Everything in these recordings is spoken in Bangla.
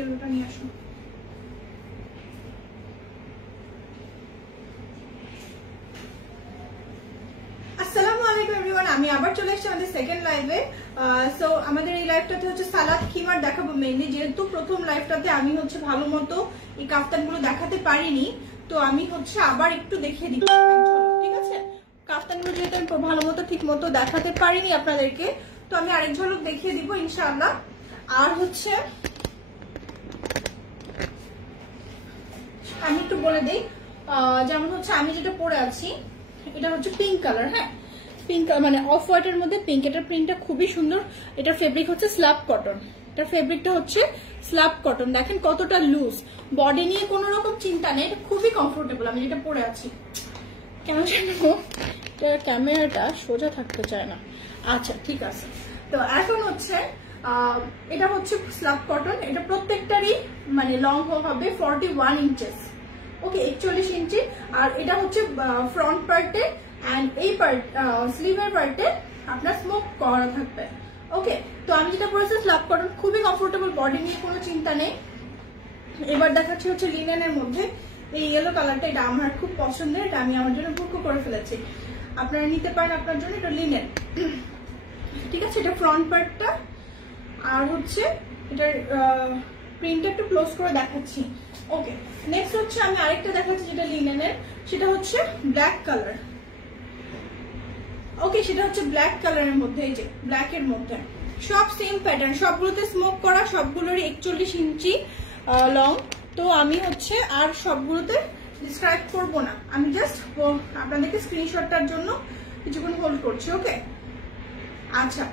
ইয়েলোটা নিয়ে আসুন। আসসালামু আলাইকুম এভরিওয়ান, আমি আবার চলে এসেছি আমাদের সেকেন্ড লাইভে। সো আমাদের এই লাইভটাতে হচ্ছে সালাদ খিমার দেখাবো মেইনলি, যেহেতু প্রথম লাইভটাতে আমি হচ্ছে ভালো মতো এই কাফতানগুলো দেখাতে পারিনি, তো আমি হচ্ছে আবার একটু দেখিয়ে দিচ্ছি, ঠিক আছে? কাফতানগুলো যেহেতু আমি ভালো মতো ঠিক মতো দেখাতে পারিনি আপনাদেরকে, তো আমি আরেক ঝলক দেখিয়ে দিব ইনশাআল্লাহ। আর হচ্ছে আমি একটু বলে দিই, যেমন হচ্ছে আমি যেটা পরে আছি এটা হচ্ছে পিঙ্ক কালার, হ্যাঁ পিঙ্ক মানে অফ হোয়াইটের মধ্যে পিঙ্ক। এটার প্রিন্টটা খুবই সুন্দর। এটার ফেব্রিক হচ্ছে স্ল্যাব কটন। এটার ফেব্রিকটা হচ্ছে স্ল্যাব কটন। দেখেন কতটা লুজ, বডি নিয়ে কোনো রকম চিন্তা নেই, এটা খুবই কমফোর্টেবল। আমি যেটা পরে আছি, কেন জানো ক্যামেরাটা সোজা থাকতে চায় না। আচ্ছা ঠিক আছে, তো এখন হচ্ছে এটা হচ্ছে স্ল্যাব কটন। এটা প্রত্যেকটারই মানে লং হবে 41 ইঞ্চেস, ওকে 41 ইঞ্চি। আর এটা হচ্ছে ফ্রন্ট পার্টে এন্ড এই পার্ট স্লিভের পার্টে আপনার স্মোক করা থাকবে, ওকে। তো আমি যেটা পরেছি স্ল্যাব কটন, খুবই কমফোর্টেবল, বডি নিয়ে কোনো চিন্তা নেই। এবার দেখাচ্ছি হচ্ছে লিনেনের মধ্যে এই ইয়েলো কালারটা। এটা আমার খুব পছন্দের, এটা আমি আমার জন্য বুক করে ফেলেছি, আপনারা নিতে পারেন আপনার জন্য। এটা লিনেন, ঠিক আছে। এটা ফ্রন্ট পার্টটা, আর হচ্ছে এটার প্রিন্টটা একটু ক্লোজ করে দেখাচ্ছি, ওকে। নেক্সট হচ্ছে আমি আরেকটা দেখাচ্ছি যেটা লিনেনের, সেটা হচ্ছে ব্ল্যাক কালার, ওকে। সেটা হচ্ছে ব্ল্যাক কালারের মধ্যে, এই যে ব্ল্যাক এর মধ্যে সব সেম প্যাটার্ন, সবগুলোতে স্মোক করা, সবগুলোরই 41 ইঞ্চি লং। তো আমি হচ্ছে আর সবগুলোতে ডিসক্রাইব করব না, আমি জাস্ট আপনাদেরকে স্ক্রিনশটটার জন্য কিছুক্ষণ হোল্ড করছি, ওকে। আচ্ছা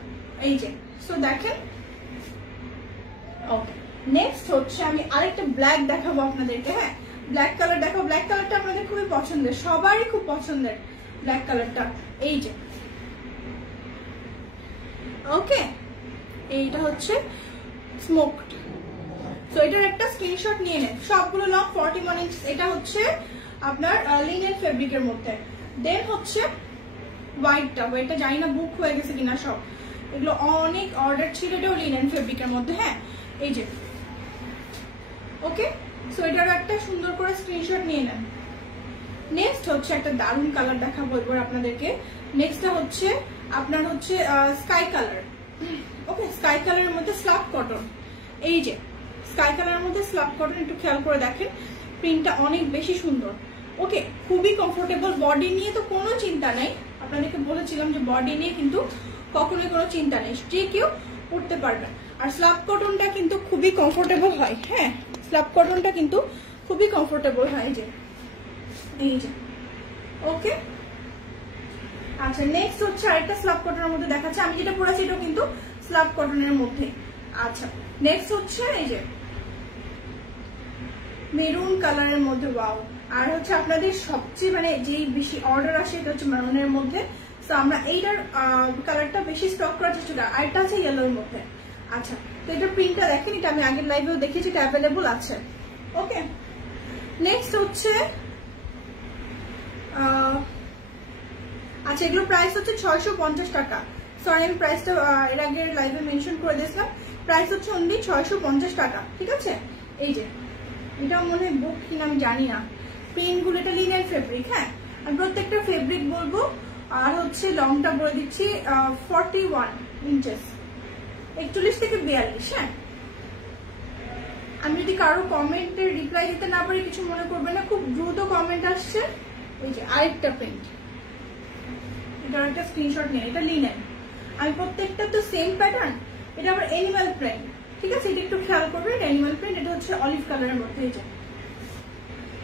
এই যে, সো দেখেন, ওকে। নেক্সট হচ্ছে আমি আরেকটা ব্ল্যাক দেখাবো আপনাদেরকে, হ্যাঁ ব্ল্যাক কালার দেখাবো। ব্ল্যাক কালারটা আপনাদের খুবই পছন্দের, সবারই খুব পছন্দের ব্ল্যাক কালারটা, এই যে, ওকে। এইটা হচ্ছে স্মোকড। তো এটার একটা স্ক্রিনশট নিয়ে নেন। সবগুলো লং 41 ইঞ্চ। এটা হচ্ছে আপনার লিনেন ফেব্রিকের মধ্যে। দেন হচ্ছে হোয়াইটটা জানি না বুক হয়ে গেছে কিনা, সব এগুলো অনেক অর্ডার ছিল। এটাও লিনেন ফেব্রিকের মধ্যে, হ্যাঁ এই যে, ওকে। সো এটার একটা সুন্দর করে স্ক্রিনশট নিয়ে নেন। নেক্সট হচ্ছে একটা দারুন কালার দেখাবো এবার আপনাদেরকে। নেক্সটটা হচ্ছে আপনার হচ্ছে স্কাই কালার, ওকে। স্কাই কালারের মধ্যে স্ল্যাব কটন, এই যে স্কাই কালারের মধ্যে স্ল্যাব কটন। একটু খেয়াল করে দেখেন, প্রিন্টটা অনেক বেশি সুন্দর, ওকে। খুবই কমফোর্টেবল, বডি নিয়ে তো কোনো চিন্তা নেই। আপনাদেরকে বলেছিলাম যে বডি নিয়ে কিন্তু কখনোই কোনো চিন্তা নেই, যে কেউ পরতে পারবে। আর স্ল্যাব কটনটা কিন্তু খুবই কমফোর্টেবল হয়, হ্যাঁ স্ল্যাব কটনটা কিন্তু খুবই কমফোর্টেবল হয়, এই যে, ওকে। আচ্ছা নেক্সট হচ্ছে আরেকটা স্ল্যাব কটনের মধ্যে দেখাচ্ছে। আমি যেটা পরেছি এটাও কিন্তু স্ল্যাব কটনের মধ্যে। আচ্ছা নেক্সট হচ্ছে এই যে মেরুন কালারের মধ্যে, ওয়াও। আর হচ্ছে আপনাদের সবচেয়ে মানে যেই বেশি অর্ডার আসে এটা হচ্ছে মেরুনের মধ্যে। তো আমরা এইটার কালারটা বেশি স্টক করার চেষ্টা করি। আর এটা আছে ইয়েলোর মধ্যে। আচ্ছা তো এটার প্রিন্টটা দেখেন, এটা আমি আগের লাইভেও দেখেছি, এটা অ্যাভেলেবল আছে, ওকে। নেক্সট হচ্ছে আচ্ছা এগুলো প্রাইস হচ্ছে 650 টাকা। সরি আমি প্রাইসটা এর আগের লাইভে মেনশন করে দিয়েছিলাম। প্রাইস হচ্ছে অনলি 650 টাকা, ঠিক আছে। এই যে এটাও মনে হয় বুক কিনা আমি জানি না। প্রিন্টগুলো এটা লিনেন ফেব্রিক, হ্যাঁ আমি প্রত্যেকটা ফেব্রিক বলবো। আর হচ্ছে লংটা বলে দিচ্ছি 41 ইঞ্চেস, 41 থেকে 42, হ্যাঁ। আমি যদি কারো কমেন্টের রিপ্লাই দিতে না পারি কিছু মনে করবে না, খুব দ্রুত কমেন্ট আসছে। এই যে আরেকটা প্রিন্ট, এটার একটা স্ক্রিনশট নিয়ে, এটা লিনেন। আমি প্রত্যেকটা তো সেম প্যাটার্ন, এটা আবার অ্যানিমাল প্রিন্ট, ঠিক আছে। এটা একটু খেয়াল করবেন, এটা অ্যানিমাল প্রিন্ট। এটা হচ্ছে অলিভ কালারের মধ্যে, এই যে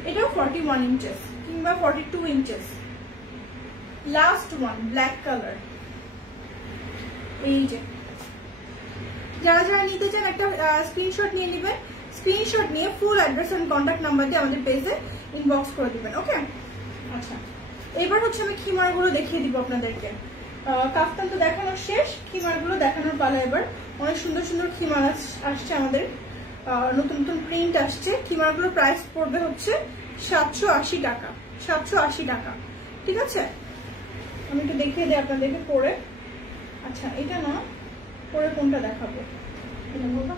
এটাও 41 ইঞ্চেস কিংবা 42 inches. Last one black colour, এই যে যারা যারা নিতে চান একটা স্ক্রিনশট নিয়ে নেবেন। স্ক্রিনশট নিয়ে full address and contact number দিয়ে আমাদের পেজে ইনবক্স করে দিবেন, ওকে। আচ্ছা এবার হচ্ছে আমি খিমারগুলো দেখিয়ে দিব আপনাদেরকে। কাফতান তো দেখানো শেষ, খিমারগুলো দেখানোর পালা এবার। অনেক সুন্দর সুন্দর খিমার আসছে আমাদের, নতুন নতুন প্রিন্ট আসছে। খিমারগুলোর প্রাইস পড়বে হচ্ছে 780 টাকা, 780 টাকা, ঠিক আছে। আমি একটু দেখিয়ে দিই আপনাদেরকে পরে। আচ্ছা এটা না, পরে কোনটা দেখাবো এটা বলবো।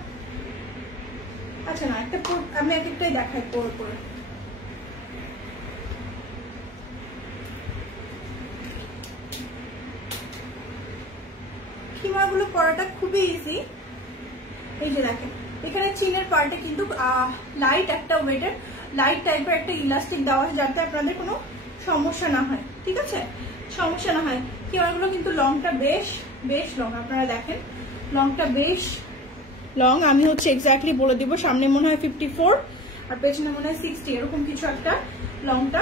আচ্ছা না, একটা আমি এক একটাই দেখাই পর পর। খিমাগুলো পরাটা খুবই ইজি। এই যে দেখেন এখানে চিনের পার্টে কিন্তু লাইট একটা ওয়েটের লাইট টাইপের একটা ইলাস্টিক দেওয়া আছে, যাতে আপনাদের কোনো সমস্যা না হয়, ঠিক আছে, সমস্যা না হয়। খিমাগুলো কিন্তু লংটা বেশ বেশ লং, আপনারা দেখেন লংটা বেশ লং। আমি হচ্ছে এক্স্যাক্টলি বলে দিব, সামনে মনে হয় 54 আর পেছনে মনে হয় 60, এরকম কিছু একটা লংটা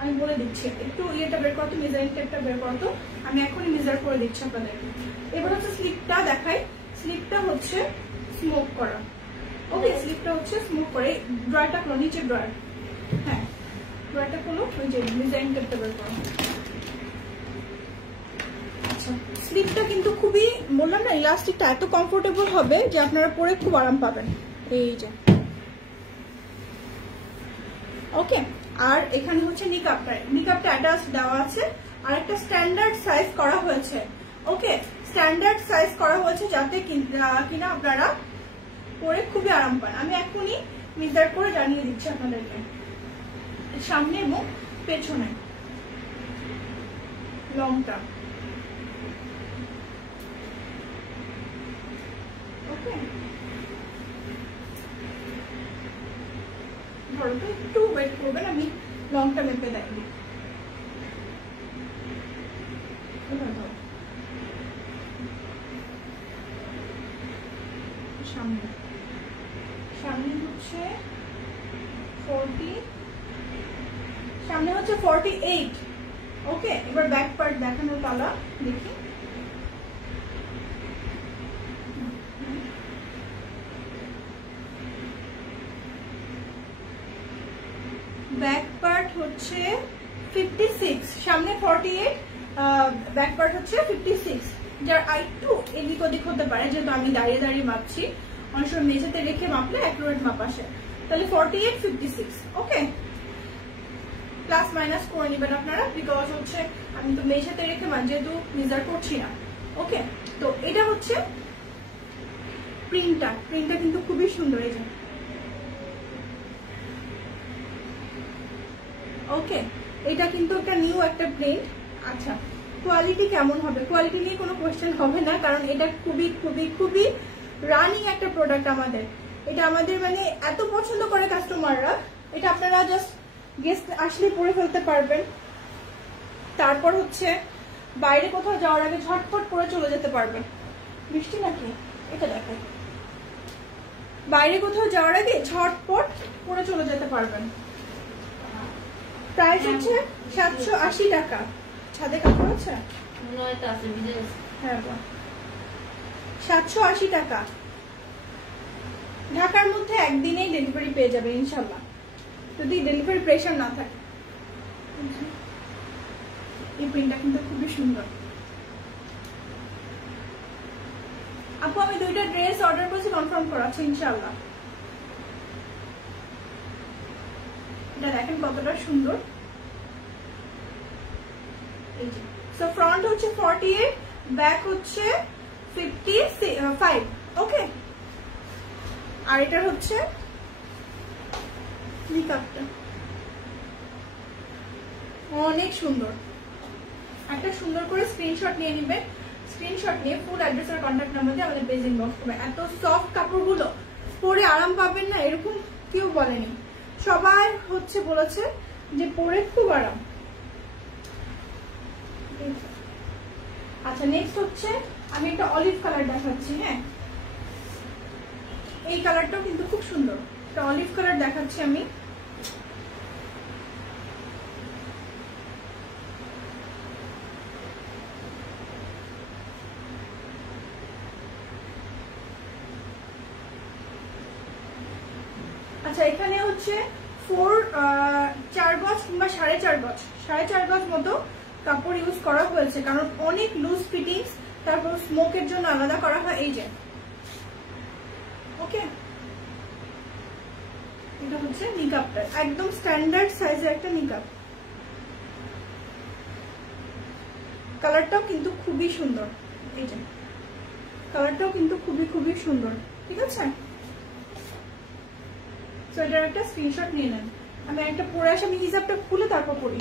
আমি বলে দিচ্ছি। একটু ইয়েটা বের করতো, মেজারিং টেপটা বের করতো, আমি এখনই মেজার করে দিচ্ছি আপনাদেরকে। এবার হচ্ছে স্লিপটা দেখাই। স্লিপটা হচ্ছে স্মোক করা, ওকে, স্লিপটা হচ্ছে স্মোক করে। ড্রয়ারটা খোলো, নিচে ড্রয়ার, হ্যাঁ ড্রয়ারটা খোলো, ওই যে মেজারিং টেপটা বের করো। আচ্ছা স্লিপটা কিন্তু খুবই, বললাম না ইলাস্টিকটা এত কমফোর্টেবল হবে যে আপনারা পরে খুব আরাম পাবেন। এই যে ওকে। আর এখানে হচ্ছে নিকাপটা অ্যাটাচ দেওয়া আছে, আর একটা স্ট্যান্ডার্ড সাইজ করা হয়েছে, ওকে, স্ট্যান্ডার্ড সাইজ করা হয়েছে যাতে কিনা আপনারা পরে খুবই আরাম পান। আমি এখনই মেজার করে জানিয়ে দিচ্ছি আপনাদেরকে সামনে এবং পেছনে লংটা, ওকে। ধরো তো একটু ওয়েট করবেন, আমি লংটা মেপে দেখবো। সামনে সামনে হচ্ছে 40, সামনে হচ্ছে 48, ওকে। এবার ব্যাক পার্ট দেখানোর পালা, দেখি। ব্যাক পার্ট হচ্ছে 56, সামনে 48, ব্যাক পার্ট হচ্ছে 56। যার একটু এদিক ওদিক হতে পারে, যেহেতু আমি দাঁড়িয়ে দাঁড়িয়ে মাপছি, অনেক সময় মেঝেতে রেখে মাপলে অ্যাকুরেট মাপ আসে। তাহলে 48, 56, ওকে। প্লাস মাইনাস করে নেবেন আপনারা, বিকজ হচ্ছে আমি তো মেঝেতে রেখে যেহেতু মেজার করছি না, ওকে। তো এটা হচ্ছে প্রিন্টটা কিন্তু খুবই সুন্দর, এই যে, ওকে। এটা কিন্তু একটা নিউ একটা প্রিন্ট। আচ্ছা কোয়ালিটি কেমন হবে, কোয়ালিটি নিয়ে কোনো কোয়েশ্চেন হবে না, কারণ এটা খুবই খুবই খুবই রানিং একটা প্রোডাক্ট আমাদের। এটা আমাদের মানে এত পছন্দ করে কাস্টমাররা, এটা আপনারা জাস্ট গেস্ট আসলে পরে ফেলতে পারবেন। তারপর হচ্ছে বাইরে কোথাও যাওয়ার আগে ঝটপট পরে চলে যেতে পারবেন। বৃষ্টি নাকি, এটা দেখেন, বাইরে কোথাও যাওয়ার আগে ঝটপট পরে চলে যেতে পারবেন। প্রাইস হচ্ছে 780 টাকা। ছাদে কাপড় আছে, হ্যাঁ 780 টাকা। ঢাকার মধ্যে একদিনেই ডেলিভারি পেয়ে যাবে ইনশাল্লাহ, যদি ডেলিভারি প্রেশার না থাকে। এই প্রিন্টটা কিন্তু খুবই সুন্দর। আপু আমি 2টা ড্রেস অর্ডার করেছি, কনফার্ম করা আছে ইনশাল্লাহ। এটা দেখেন কতটা সুন্দর। এই যে সো ফ্রন্ট হচ্ছে 48, ব্যাক হচ্ছে 55, ওকে। আর এটা হচ্ছে নিকাপটা, অনেক সুন্দর। একটা সুন্দর করে স্ক্রিনশট নিয়ে নেবেন, স্ক্রিনশট নিয়ে ফুল অ্যাড্রেস আর কন্ট্যাক্ট নাম্বার দিয়ে আমাদের পেজ ইনবক্স করবেন। এত সফট কাপড়গুলো পরে আরাম পাবেন না, এরকম কেউ বলেনি, সবাই হচ্ছে বলেছে যে পরে খুব আরাম। আচ্ছা নেক্সট হচ্ছে আমি একটা অলিভ কালার দেখাচ্ছি, হ্যাঁ এই কালারটাও কিন্তু খুব সুন্দর, একটা অলিভ কালার দেখাচ্ছি আমি। আচ্ছা এখানে হচ্ছে 4 গজ কিংবা 4.5 গজ মতো কাপড় ইউজ করা হয়েছে, কারণ অনেক লুজ ফিটিংস, তারপর স্মোকের জন্য আলাদা করা হয়। এই যে ওকে, এটা হচ্ছে নিকাপটা, একদম স্ট্যান্ডার্ড সাইজের একটা নিকাপ। কালারটাও কিন্তু খুবই সুন্দর, এই যে কালারটাও কিন্তু খুবই খুবই সুন্দর, ঠিক আছে। সো এটার একটা স্ক্রিনশট নিয়ে নেন। আমি একটা পরে আসি, আমি হিজাবটা খুলে তারপর পরি।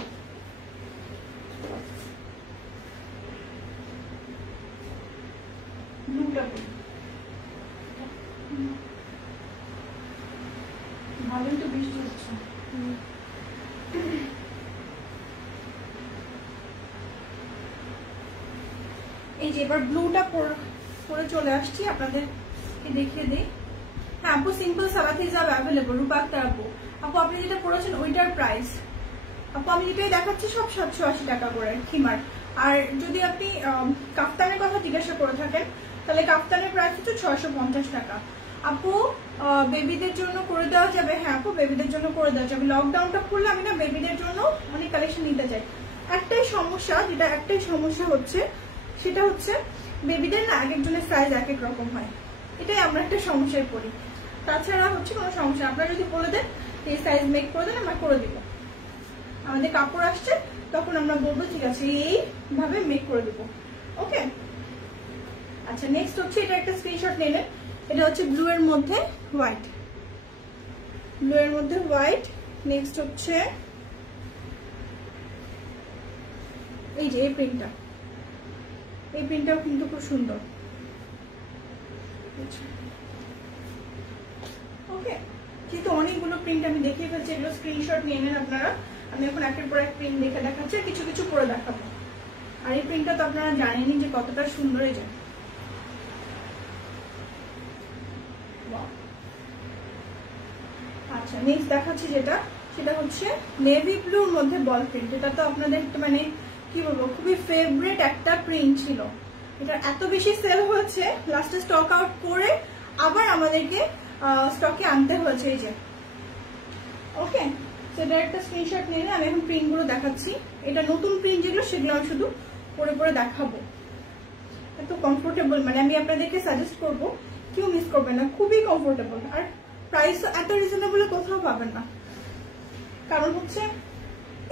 ব্লুটা পরি, ভালোই তো বৃষ্টি হচ্ছে। এই যে এবার ব্লুটা পরে চলে আসছি, আপনাদেরকে দেখিয়ে দিই। হ্যাঁ আপু, সিম্পল সালাত হিজাব অ্যাভেলেবল, রূপা আক্তার আপু। আপু আপনি যেটা পড়েছেন ওইটার প্রাইস, আপু আমি যেটাই দেখাচ্ছি সব 780 টাকা করে খিমার। আর যদি আপনি কাফতানের কথা জিজ্ঞাসা করে থাকেন তাহলে কাফতানের প্রাইস হচ্ছে 650 টাকা। আপু বেবিদের জন্য করে দেওয়া যাবে? হ্যাঁ আপু বেবিদের জন্য করে দেওয়া যাবে। লকডাউনটা খুললে আমি না বেবিদের জন্য অনেক কালেকশন নিতে চাই। একটাই সমস্যা হচ্ছে, সেটা হচ্ছে বেবিদের না এক একজনের সাইজ এক এক রকম হয়, এটাই আমরা একটা সমস্যায় পড়ি। তাছাড়া হচ্ছে কোনো সমস্যা, আপনারা যদি বলে দেন এই সাইজ মেক করে দেন আমরা করে দিব। আমাদের কাপড় আসছে তখন আমরা বলবো ঠিক আছে এইভাবে মেক করে দিব। ওকে আচ্ছা, নেক্সট হচ্ছে এটা একটা স্ক্রিনশট নিয়ে নেন। এটা হচ্ছে ব্লু এর মধ্যে হোয়াইট, নেক্সট হচ্ছে এই যে এই প্রিন্টটাও কিন্তু খুব সুন্দর। ওকে, কিন্তু অনেকগুলো প্রিন্ট আমি দেখিয়ে ফেলছি, এগুলো স্ক্রিনশট নিয়ে নেন আপনারা। আমি এখন একের পর এক প্রিন্ট দেখাচ্ছি, কিছু কিছু করে দেখাবো। আর এই প্রিন্টটা তো আপনারা জানেনই যে কতটা সুন্দর। এই যে আচ্ছা, নেক্সট দেখাচ্ছি সেটা হচ্ছে নেভি ব্লুর মধ্যে বল প্রিন্ট। এটা তো আপনাদের মানে কি বলবো, খুবই ফেভারিট একটা প্রিন্ট ছিল। এটা এত বেশি সেল হয়েছে, লাস্টে স্টক আউট করে আবার আমাদেরকে স্টকে আনতে হয়েছে। এই যে ওকে, সেটা একটা স্ক্রিনশট নিয়ে আমি এখন প্রিন্ট গুলো দেখাচ্ছি। এটা নতুন প্রিন্ট যেগুলো সেগুলো আমি শুধু পরে দেখাবো। এত কমফোর্টেবল, মানে আমি আপনাদেরকে সাজেস্ট করব কেউ মিস করবেন না, খুবই কমফোর্টেবল। আর প্রাইস এত রিজনেবল কোথাও পাবেন না, কারণ হচ্ছে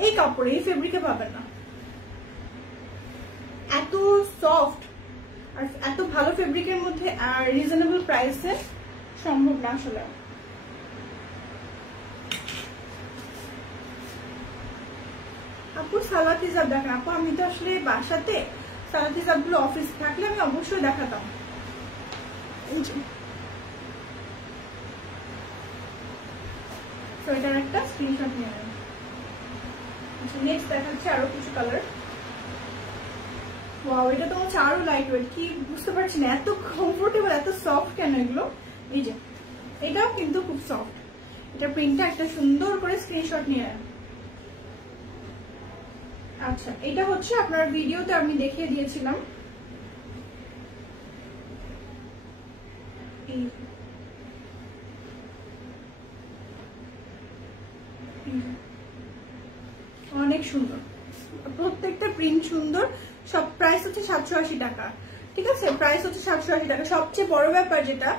এই কাপড়ে এই ফেব্রিকে পাবেন না। এত সফট আর এত ভালো ফেব্রিকের মধ্যে আর রিজনেবল প্রাইসে সম্ভব না আসলে। আপু সালাত হিজাব দেখেন। আপু আমি তো আসলে বাসাতে সালাত হিজাব গুলো অফিস থাকলে আমি অবশ্যই দেখাতাম। তো এটার একটা স্ক্রিনশট নিয়ে নেন। নেক্সট দেখাচ্ছে আরো কিছু কালার। ওয়াও, এটা তো হচ্ছে আরো লাইট ওয়েট, কি বুঝতে পারছি না এত কমফোর্টেবল, এত সফট কেন এগুলো। এই যে এটাও কিন্তু খুব সফট। এটা প্রিন্টটা একটা সুন্দর করে স্ক্রিনশট নিয়ে নেন। আচ্ছা, এটা হচ্ছে আপনার ভিডিওতে আমি দেখিয়ে দিয়েছিলাম। অনেক সুন্দর, প্রত্যেকটা প্রিন্ট সুন্দর। সব প্রাইস হচ্ছে 780 টাকা। ঠিক আছে, প্রাইস হচ্ছে 780 টাকা। সবচেয়ে বড় ব্যাপার যেটা,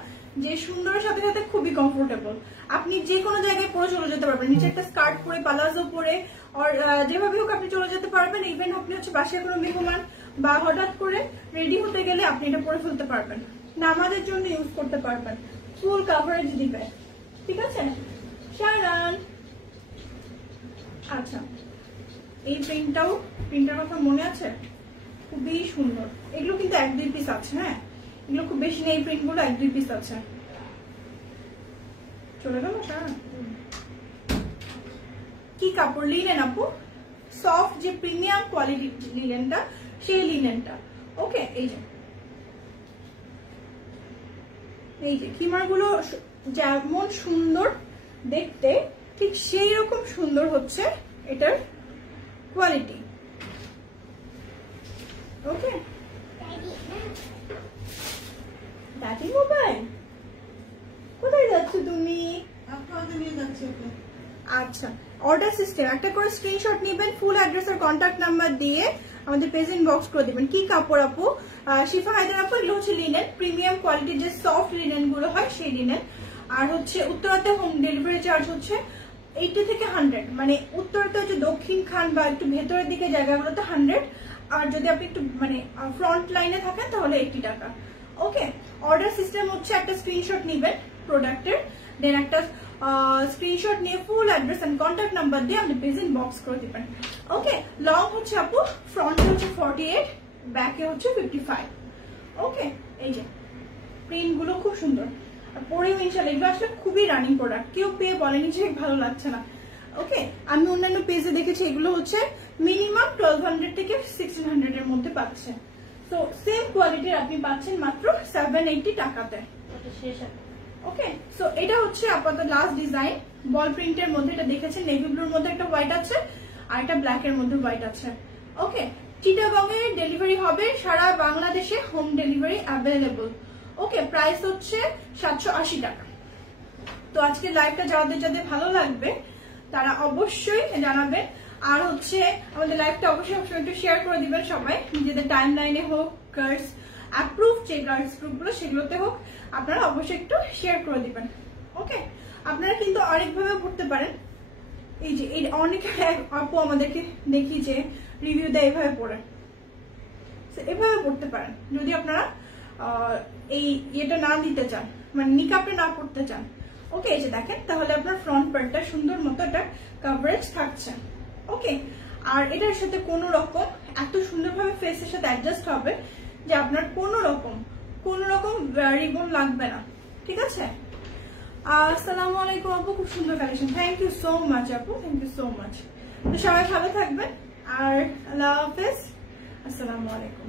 যে সুন্দরের সাথে সাথে খুবই কমফোর্টেবল। আপনি যে কোনো জায়গায় পরে চলে যেতে পারবেন, নিচে একটা স্কার্ট পরে, পালাজো পরে, আর যেভাবে হোক আপনি চলে যেতে পারবেন। ইভেন আপনি হচ্ছে বাসায় কোনো মেহমান বা হঠাৎ করে রেডি হতে গেলে আপনি এটা পরে ফেলতে পারবেন, নামাজের জন্য ইউজ করতে পারবেন, ফুল কাভারেজ দিবে। ঠিক আছে শারান। আচ্ছা, এই প্রিন্টার কথা মনে আছে, খুবই সুন্দর। এগুলো কিন্তু 1-2 পিস আছে। হ্যাঁ, এগুলো খুব বেশি নেই, প্রিন্ট গুলো 1-2 পিস আছে। চলে গেল। কি কাপড়? লিনেন আপু, সফট যে প্রিমিয়াম কোয়ালিটি লিনেনটা, সেই লিনেনটা। ওকে, এই যে খিমার গুলো যেমন সুন্দর দেখতে, ঠিক সেই রকম সুন্দর হচ্ছে এটার কোয়ালিটি। ওকে, দাদি মোবাইল কোথায় যাচ্ছ তুমি? আচ্ছা, অর্ডার সিস্টেম একটা করে স্ক্রিনশট নেবেন, ফুল অ্যাড্রেস আর কন্ট্যাক্ট নাম্বার দিয়ে আমাদের পেজ ইনবক্স করে দিবেন। কি কাপড় আপু? শিফা হায়দার আপু, এগুলো হচ্ছে লিনেন, প্রিমিয়াম কোয়ালিটির যে সফট লিনেন গুলো হয় সেই লিনেন। আর হচ্ছে উত্তরাতে হোম ডেলিভারি চার্জ হচ্ছে 80 থেকে 100, মানে উত্তরাতে হচ্ছে দক্ষিণ খান বা একটু ভেতরের দিকে জায়গাগুলোতে 100, আর যদি আপনি একটু মানে ফ্রন্ট লাইনে থাকেন তাহলে 80 টাকা। ওকে, অর্ডার সিস্টেম হচ্ছে একটা স্ক্রিনশট নিবেন প্রোডাক্টের, দেন একটা স্ক্রিনশট নিয়ে full address and contact number দিয়ে আমাদের পেজ ইনবক্স করে দিবেন। ওকে, লং হচ্ছে আপু ফ্রন্টে হচ্ছে 48, ব্যাকে হচ্ছে 55। ওকে, এই যে প্রিন্ট গুলো খুব সুন্দর, আর পরে ইনশাআল্লাহ এগুলো আসলে খুবই রানিং প্রোডাক্ট, কেউ পেয়ে বলেনি যে ভালো লাগছে না। ওকে, আমি অন্যান্য পেজে দেখেছি এগুলো হচ্ছে মিনিমাম 1200 থেকে 1600 এর মধ্যে পাচ্ছে। তো সেম কোয়ালিটির আপনি পাচ্ছেন মাত্র 780 টাকাতে। ওকে, সো এটা হচ্ছে আপাতত লাস্ট ডিজাইন বল প্রিন্টের মধ্যে। এটা দেখেছেন নেভি ব্লুর মধ্যে একটা হোয়াইট আছে আর একটা ব্ল্যাক এর মধ্যে হোয়াইট আছে। ওকে, চিটাগং এ ডেলিভারি হবে, সারা বাংলাদেশে হোম ডেলিভারি অ্যাভেলেবল। ওকে, প্রাইস হচ্ছে 780 টাকা। তো আজকে লাইভটা যাদের যাদের ভালো লাগবে তারা অবশ্যই জানাবেন, আর হচ্ছে আমাদের লাইভটা অবশ্যই একটু শেয়ার করে দিবেন সবাই, নিজেদের টাইম লাইনে হোক, গার্লস অ্যাপ্রুভ যে গার্লস গ্রুপগুলো সেগুলোতে হোক, আপনারা অবশ্যই একটু শেয়ার করে দিবেন। ওকে, আপনারা কিন্তু অনেকভাবে পড়তে পারেন। এই যে এই অনেক আপু আমাদেরকে দেখি যে রিভিউ দেয় এভাবে পড়ে, এভাবে পড়তে পারেন যদি আপনারা এই ইয়েটা না দিতে চান, মানে নিকাপে না পড়তে চান। ওকে, এই যে দেখেন, তাহলে আপনার ফ্রন্ট পার্টটা সুন্দর মতো একটা কভারেজ থাকছে। ওকে, আর এটার সাথে কোনো রকম এত সুন্দরভাবে ফেসের সাথে অ্যাডজাস্ট হবে যে আপনার কোনো রকম রিবন লাগবে না। ঠিক আছে, আসসালামু আলাইকুম আপু, খুব সুন্দর collection, thank you so much আপু, থ্যাংক ইউ সো মাচ। তো সবাই ভালো থাকবেন, আর আল্লাহ হাফেজ, আসসালামু আলাইকুম।